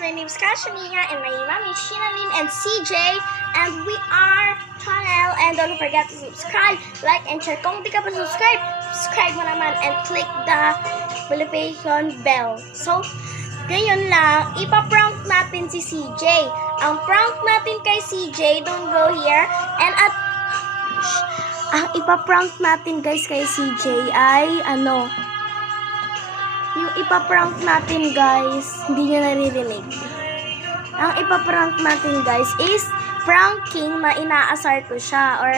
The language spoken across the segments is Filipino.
my name is Kashania and my mom is Shinalyn and CJ and we are channel and don't forget to subscribe, like, and share. Kung di ka pa subscribe mo naman and click the notification bell. So, ngayon lang, ipaprank natin si CJ. Ang prank natin kay CJ, don't go here, and ang ipaprank natin guys kay CJ ay yung ipaprank natin guys, hindi niya naririnig. Ang ipaprank natin guys is pranking na inaasar ko siya or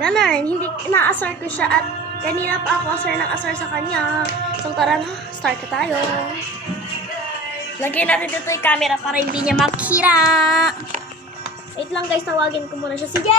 ganun, hindi inaasar ko siya at kanina pa ako asar ng asar sa kanya. So tara na, start ka tayo. Lagyan natin dito yung camera para hindi niya makita. Wait lang guys, tawagin ko muna siya. CJ!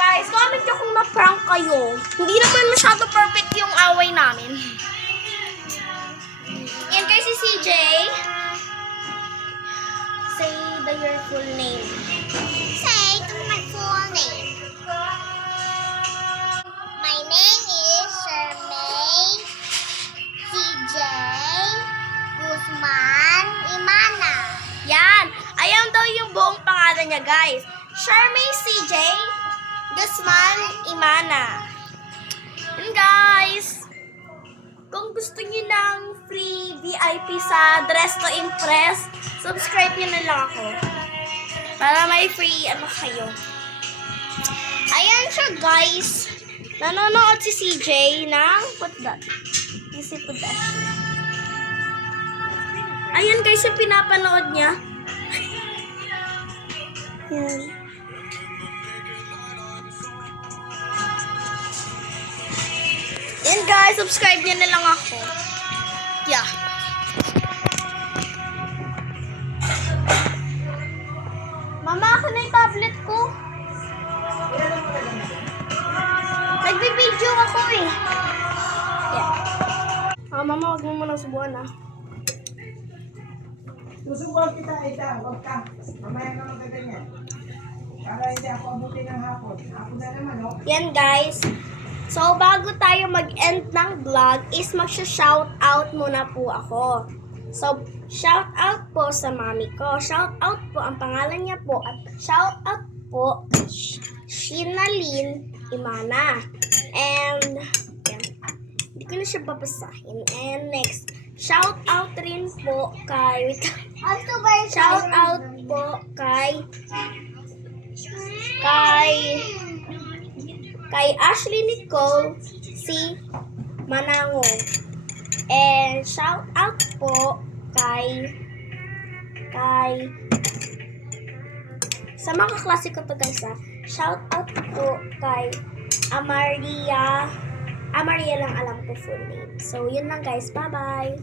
Guys, comment nyo kung na-prank kayo. Hindi naman masyado perfect yung away namin. Yan guys, si CJ. Say your full name. Say my full name. My name is Shermaine CJ Guzman Imana. Yan. Ayan daw yung buong pangalan niya, guys. Shermaine CJ Guzman Imana. And guys, kung gusto niyo ng free VIP sa Dress to Impress, subscribe niyo na lang ako. Para may free kayo. Ayan siya guys. Nanonood si CJ ng put that. Ayan guys yung pinapanood niya. Yan. Yan guys, subscribe niyo na lang ako. Yeah. Mama, ako na yung tablet ko. Nagbibideo ako eh. Yeah. Mama, wag mo muna subuhan Susubuan kita, Aida. Huwag ka. Mamaya ka magkaganyan. Para hindi ako abutin ng hapon. Hapon na naman, oh. Yan guys. So, bago tayo mag-end ng vlog, is magsha-shoutout muna po ako. So, shoutout po sa mami ko. Shoutout po, ang pangalan niya po. At shoutout po, Shinalyn Imana. And, yan. Hindi ko na siya babasahin. And next, shoutout rin po kay... Shoutout po kay Ashley Nicole si Manango. And shout out po kay sa mga kaklase ko to guys shout out po kay Amaria lang alam ko full name. So yun lang guys, bye bye.